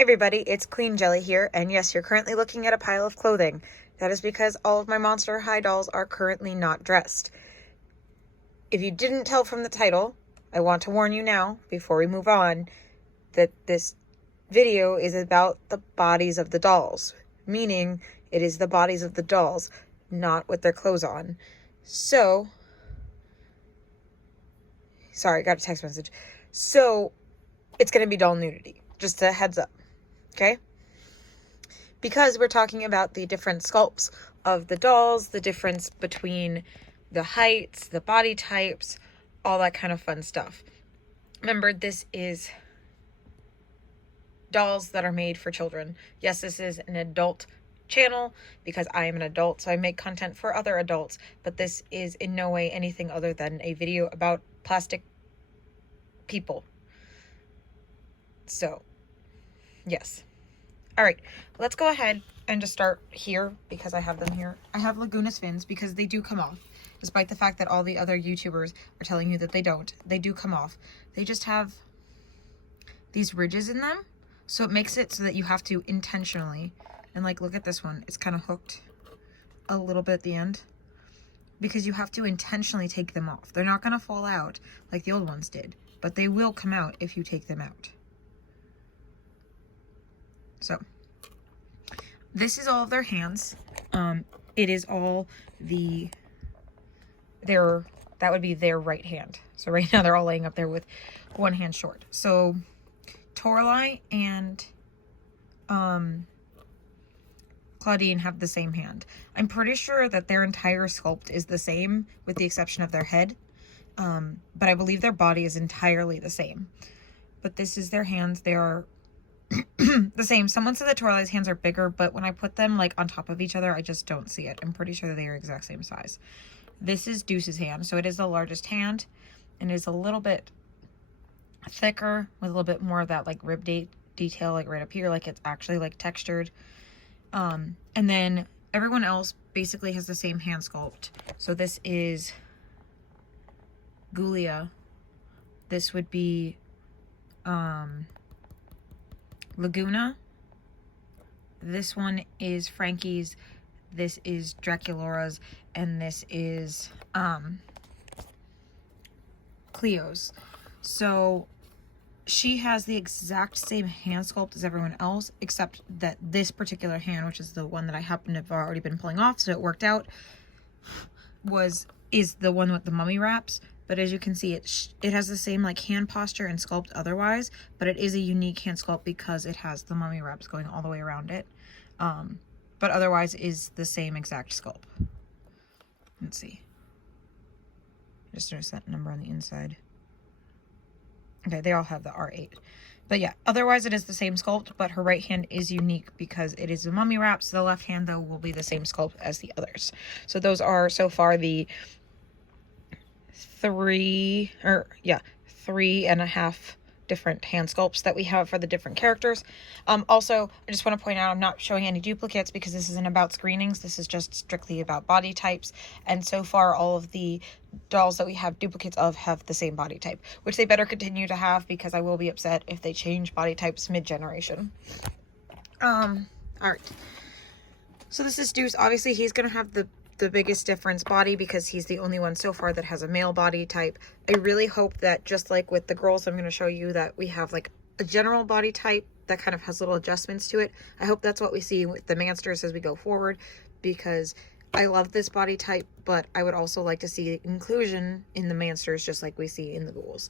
Hey everybody, it's Queen Jelly here, and yes, you're currently looking at a pile of clothing. That is because all of my Monster High dolls are currently not dressed. If you didn't tell from the title, I want to warn you now, before we move on, that this video is about the bodies of the dolls. Meaning, it is the bodies of the dolls, not with their clothes on. So, sorry, got a text message. So, it's going to be doll nudity. Just a heads up. Okay? Because we're talking about the different sculpts of the dolls, the difference between the heights, the body types, all that kind of fun stuff. Remember, this is dolls that are made for children. Yes, this is an adult channel because I am an adult, so I make content for other adults, but this is in no way anything other than a video about plastic people. So, yes. All right, let's go ahead and just start here because I have them here. I have Laguna's fins because they do come off. Despite the fact that all the other YouTubers are telling you that they don't. They do come off. They just have these ridges in them. So it makes it so that you have to intentionally, and like look at this one, it's kind of hooked a little bit at the end. Because you have to intentionally take them off. They're not going to fall out like the old ones did. But they will come out if you take them out. So, this is all of their hands. It is all that would be their right hand. So right now they're all laying up there with one hand short. So, Toralei and Claudine have the same hand. I'm pretty sure that their entire sculpt is the same with the exception of their head. But I believe their body is entirely the same. But this is their hands. They are the same. Someone said that Toralei's hands are bigger, but when I put them like on top of each other, I just don't see it. I'm pretty sure that they are exact same size. This is Deuce's hand, so it is the largest hand, and it is a little bit thicker with a little bit more of that like rib detail like right up here, like it's actually like textured. And then everyone else basically has the same hand sculpt. So this is Gulia. This would be Laguna. This one is Frankie's. This is Draculaura's, and this is Cleo's. So she has the exact same hand sculpt as everyone else, except that this particular hand, which is the one that I happen to have already been pulling off, so it worked out, is the one with the mummy wraps. But as you can see, it has the same like hand posture and sculpt otherwise, but it is a unique hand sculpt because it has the mummy wraps going all the way around it. But otherwise is the same exact sculpt. Let's see. Just noticed that number on the inside. Okay, they all have the R8. But yeah, otherwise it is the same sculpt, but her right hand is unique because it is the mummy wraps. The left hand, though, will be the same sculpt as the others. So those are so far the 3.5 different hand sculpts that we have for the different characters. Also, I just want to point out I'm not showing any duplicates because this isn't about screenings. This is just strictly about body types. And so far, all of the dolls that we have duplicates of have the same body type, which they better continue to have because I will be upset if they change body types mid-generation. All right. So this is Deuce. Obviously, he's going to have the biggest difference body because he's the only one so far that has a male body type. I really hope that just like with the girls I'm going to show you that we have like a general body type that kind of has little adjustments to it. I hope that's what we see with the Mansters as we go forward because I love this body type, but I would also like to see inclusion in the Mansters just like we see in the ghouls.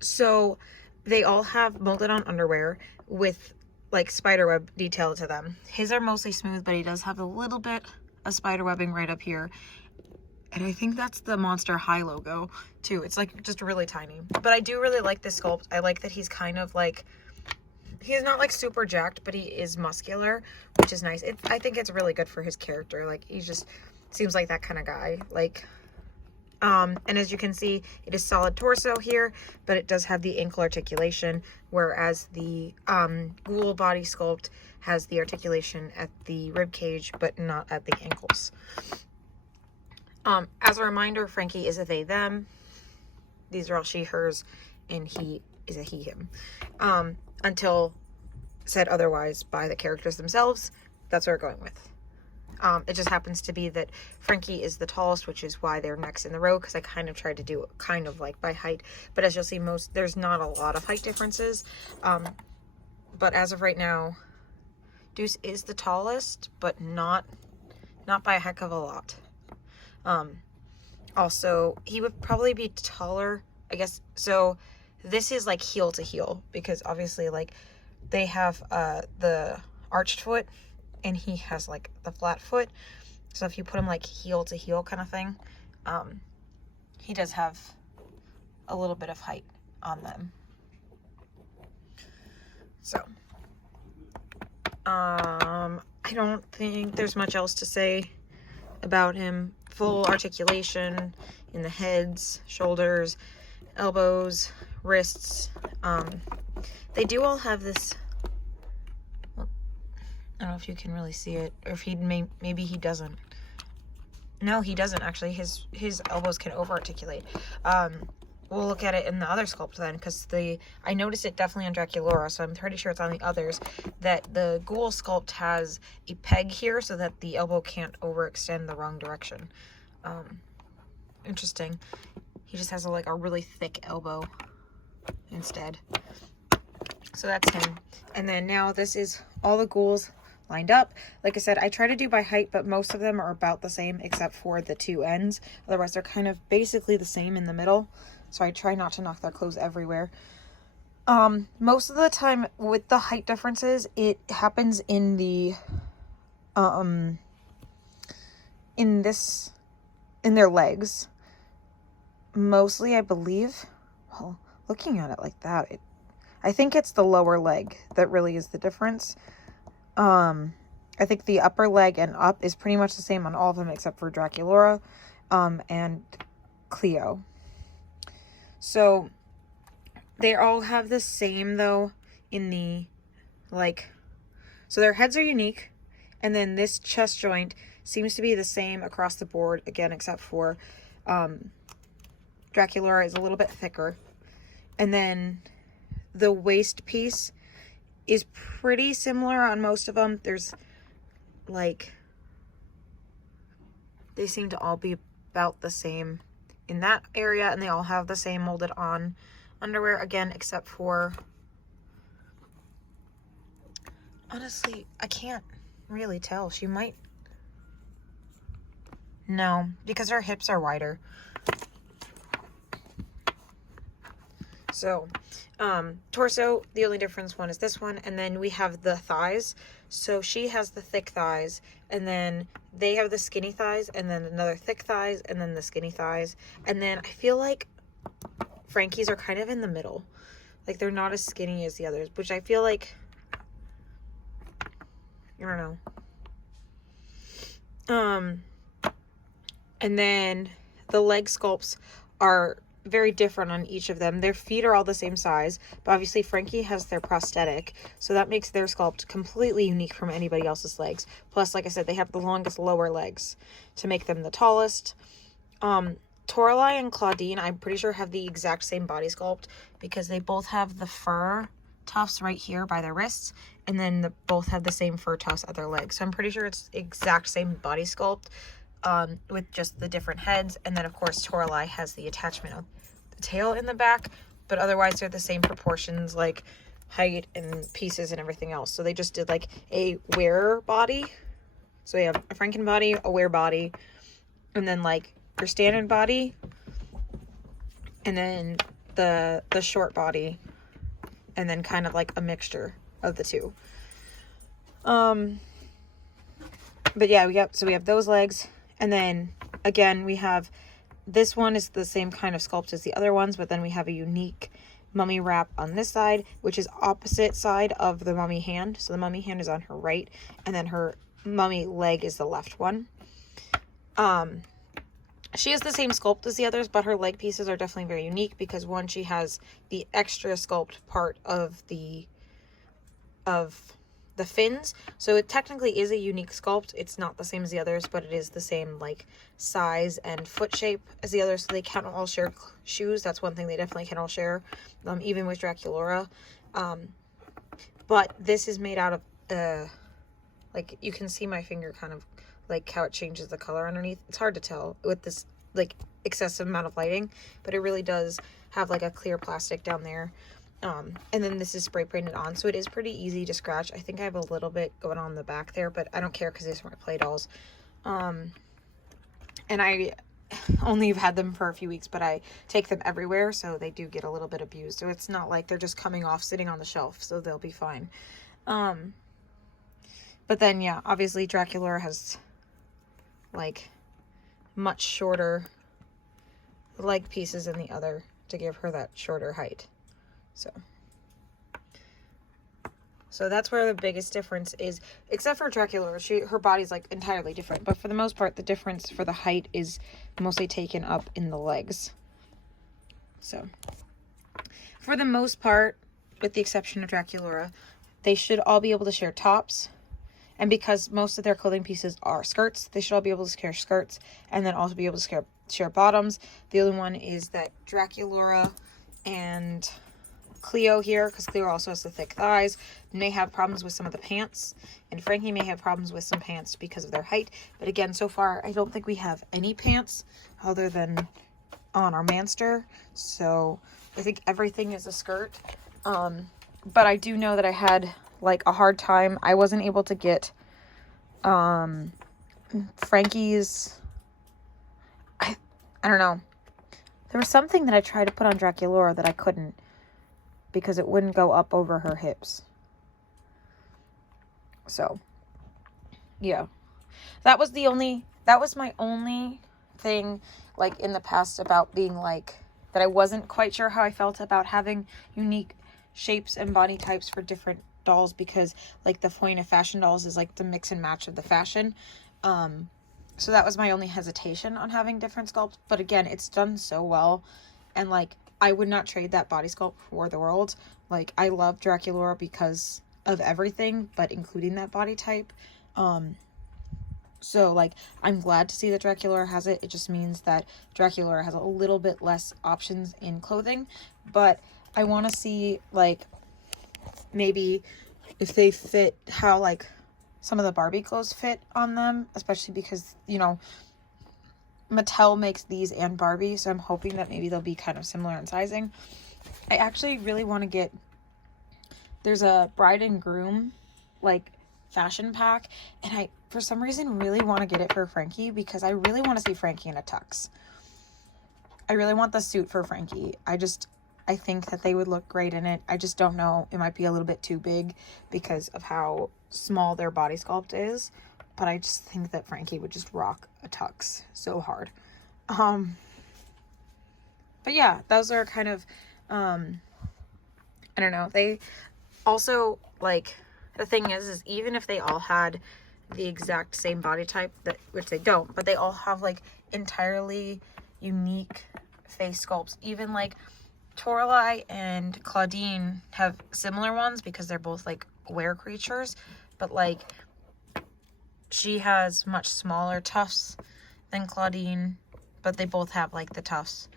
So they all have molded on underwear with like spiderweb detail to them. His are mostly smooth, but he does have a little bit of spiderwebbing right up here. And I think that's the Monster High logo too. It's like just really tiny. But I do really like this sculpt. I like that he's kind of like, he's not like super jacked, but he is muscular, which is nice. I think it's really good for his character. Like he just seems like that kind of guy. Like, and as you can see, it is solid torso here, but it does have the ankle articulation, whereas the ghoul body sculpt has the articulation at the rib cage, but not at the ankles. As a reminder, Frankie is a they, them. These are all she, hers, and he is a he, him, until said otherwise by the characters themselves. That's what we're going with. It just happens to be that Frankie is the tallest, which is why they're next in the row, because I kind of tried to do it kind of like by height. But as you'll see, there's not a lot of height differences. But as of right now, Deuce is the tallest, but not by a heck of a lot. Also, he would probably be taller, I guess. So this is like heel to heel, because obviously like they have the arched foot, and he has like the flat foot. So if you put him like heel to heel kind of thing, he does have a little bit of height on them. So I don't think there's much else to say about him. Full articulation in the heads, shoulders, elbows, wrists. They do all have this, well, I don't know if you can really see it, or if maybe he doesn't. No, he doesn't actually. His elbows can over articulate. We'll look at it in the other sculpt then, because I noticed it definitely on Draculaura, so I'm pretty sure it's on the others, that the ghoul sculpt has a peg here so that the elbow can't overextend the wrong direction. Interesting. He just has a really thick elbow instead. So that's him. And then now this is all the ghouls lined up. Like I said, I try to do by height, but most of them are about the same except for the two ends. Otherwise, they're kind of basically the same in the middle. So I try not to knock their clothes everywhere. Most of the time with the height differences, it happens in the, in their legs. Mostly, I believe. Well, looking at it like that, I think it's the lower leg that really is the difference. I think the upper leg and up is pretty much the same on all of them except for Draculaura, and Cleo. So they all have the same though in the, so their heads are unique, and then this chest joint seems to be the same across the board again, except for Draculaura is a little bit thicker. And then the waist piece is pretty similar on most of them. There's they seem to all be about the same in that area, and they all have the same molded on underwear again, except for, honestly, I can't really tell. She might, no, because her hips are wider. So, torso, the only difference one is this one, and then we have the thighs. So she has the thick thighs, and then they have the skinny thighs, and then another thick thighs, and then the skinny thighs. And then I feel like Frankie's are kind of in the middle. Like, they're not as skinny as the others, which I feel like, I don't know. And then the leg sculpts are very different on each of them. Their feet are all the same size, but obviously Frankie has their prosthetic, so that makes their sculpt completely unique from anybody else's legs. Plus, like I said, they have the longest lower legs to make them the tallest. Toralei and Claudine, I'm pretty sure, have the exact same body sculpt because they both have the fur tufts right here by their wrists, and then both have the same fur tufts at their legs. So I'm pretty sure it's the exact same body sculpt, with just the different heads. And then of course Toralei has the attachment of the tail in the back, but otherwise they're the same proportions, like height and pieces and everything else. So they just did like a wearer body. So we have a Franken body, a wear body, and then like your standard body, and then the short body, and then kind of like a mixture of the two. But yeah, we have those legs. And then again, we have, this one is the same kind of sculpt as the other ones, but then we have a unique mummy wrap on this side, which is opposite side of the mummy hand. So the mummy hand is on her right, and then her mummy leg is the left one. She has the same sculpt as the others, but her leg pieces are definitely very unique because one, she has the extra sculpt part of the fins. So it technically is a unique sculpt. It's not the same as the others, but it is the same like size and foot shape as the others. So they can't all share shoes. That's one thing they definitely can all share, even with Draculaura. But this is made out of, like, you can see my finger kind of like how it changes the color underneath. It's hard to tell with this like excessive amount of lighting, but it really does have like a clear plastic down there. And then this is spray painted on, so it is pretty easy to scratch. I think I have a little bit going on the back there, but I don't care because these are my play dolls. And I only have had them for a few weeks, but I take them everywhere, so they do get a little bit abused. So it's not like they're just coming off sitting on the shelf, so they'll be fine. But then, yeah, obviously Draculaura has like much shorter leg pieces than the other to give her that shorter height. So that's where the biggest difference is, except for Draculaura. Her body's like entirely different, but for the most part the difference for the height is mostly taken up in the legs. So for the most part, with the exception of Draculaura, they should all be able to share tops, and because most of their clothing pieces are skirts, they should all be able to share skirts and then also be able to share bottoms. The other one is that Draculaura and Cleo here, because Cleo also has the thick thighs, may have problems with some of the pants, and Frankie may have problems with some pants because of their height. But again, so far I don't think we have any pants other than on our Manster, so I think everything is a skirt. But I do know that I had like a hard time. I wasn't able to get Frankie's, I don't know, there was something that I tried to put on Draculaura that I couldn't, because it wouldn't go up over her hips. So, yeah. That was my only thing, like, in the past about being, like, that I wasn't quite sure how I felt about having unique shapes and body types for different dolls, because, like, the point of fashion dolls is, like, the mix and match of the fashion. So that was my only hesitation on having different sculpts. But again, it's done so well, and, like, I would not trade that body sculpt for the world. Like, I love Draculaura because of everything, but including that body type. So, like, I'm glad to see that Draculaura has it. It just means that Draculaura has a little bit less options in clothing. But I want to see, like, maybe if they fit how, like, some of the Barbie clothes fit on them. Especially because, you know, Mattel makes these and Barbie, so I'm hoping that maybe they'll be kind of similar in sizing. I actually really want to get, there's a bride and groom like fashion pack, and I for some reason really want to get it for Frankie, because I really want to see Frankie in a tux. I really want the suit for Frankie. I think that they would look great in it. I just don't know, it might be a little bit too big because of how small their body sculpt is. But I just think that Frankie would just rock a tux so hard. But yeah, those are kind of, I don't know. They also, like, the thing is even if they all had the exact same body type, which they don't, but they all have, like, entirely unique face sculpts. Even, like, Toralei and Claudine have similar ones because they're both, like, were creatures. But, like, she has much smaller tufts than Claudine, but they both have, like, the tufts.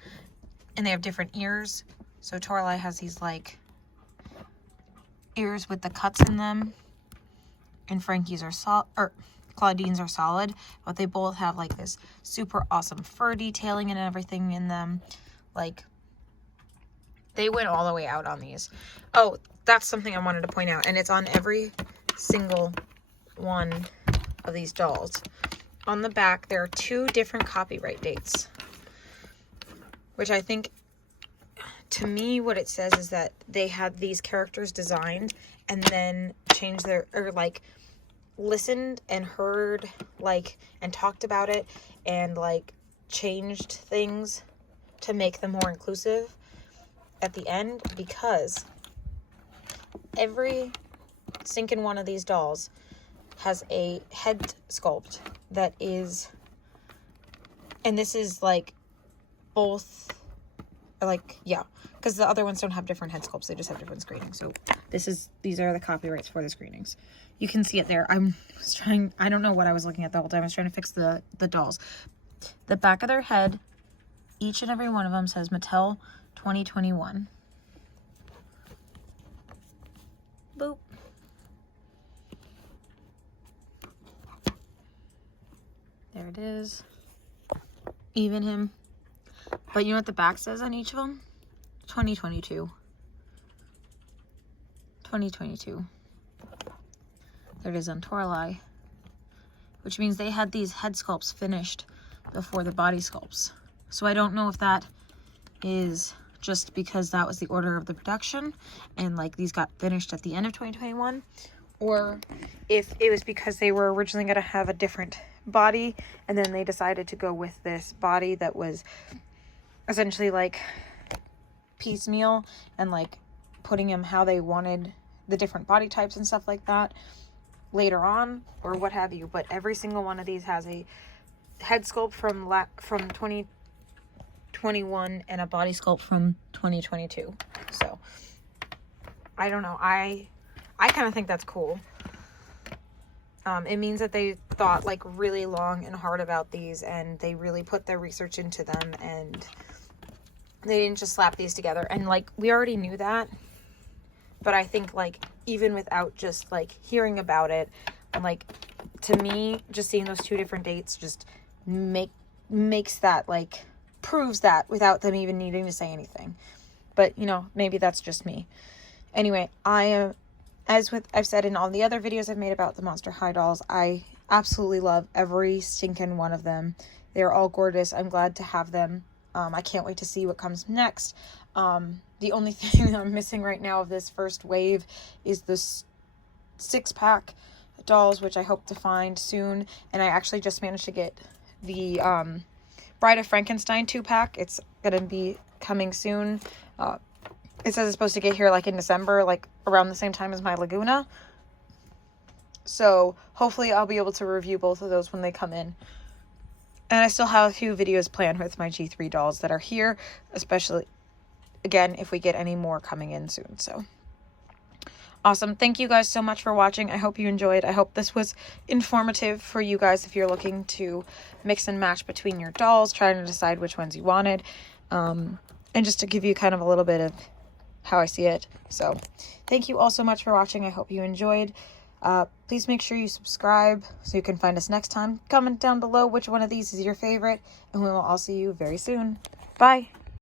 And they have different ears. So Toralei has these, like, ears with the cuts in them. And Frankie's are Claudine's are solid. But they both have, like, this super awesome fur detailing and everything in them. Like, they went all the way out on these. Oh, that's something I wanted to point out. And it's on every single one of these dolls. On the back, there are 2 different copyright dates, which I think, to me, what it says is that they had these characters designed and then changed their, or, like, listened and heard, like, and talked about it and, like, changed things to make them more inclusive at the end, because every sinking one of these dolls has a head sculpt that is, and this is, like, both like, yeah, because the other ones don't have different head sculpts, they just have different screenings. So these are the copyrights for the screenings. You can see it there. I don't know what I was looking at the whole time. I was trying to fix the dolls. The back of their head, each and every one of them says Mattel 2021. Boop. There it is. Even him. But you know what the back says on each of them? 2022. 2022. There it is on Toralei. Which means they had these head sculpts finished before the body sculpts. So I don't know if that is just because that was the order of the production and like these got finished at the end of 2021, or if it was because they were originally going to have a different body and then they decided to go with this body that was essentially like piecemeal and like putting him how they wanted the different body types and stuff like that later on or what have you. But every single one of these has a head sculpt from 2021 and a body sculpt from 2022. So I don't know, I kind of think that's cool. It means that they thought like really long and hard about these and they really put their research into them and they didn't just slap these together. And like we already knew that, but I think like even without just like hearing about it, and like to me just seeing those two different dates just makes that like proves that without them even needing to say anything. But you know, maybe that's just me. Anyway, I've said in all the other videos I've made about the Monster High dolls, I absolutely love every stinking one of them. They're all gorgeous. I'm glad to have them. I can't wait to see what comes next. The only thing that I'm missing right now of this first wave is this 6-pack dolls, which I hope to find soon. And I actually just managed to get the Bride of Frankenstein 2-pack. It's gonna be coming soon. It says it's supposed to get here like in December, like around the same time as my Laguna. So hopefully I'll be able to review both of those when they come in. And I still have a few videos planned with my G3 dolls that are here, especially, again, if we get any more coming in soon. So awesome. Thank you guys so much for watching. I hope you enjoyed. I hope this was informative for you guys if you're looking to mix and match between your dolls, trying to decide which ones you wanted. And just to give you kind of a little bit of how I see it. So thank you all so much for watching. I hope you enjoyed. Please make sure you subscribe so you can find us next time. Comment down below which one of these is your favorite, and we will all see you very soon. Bye.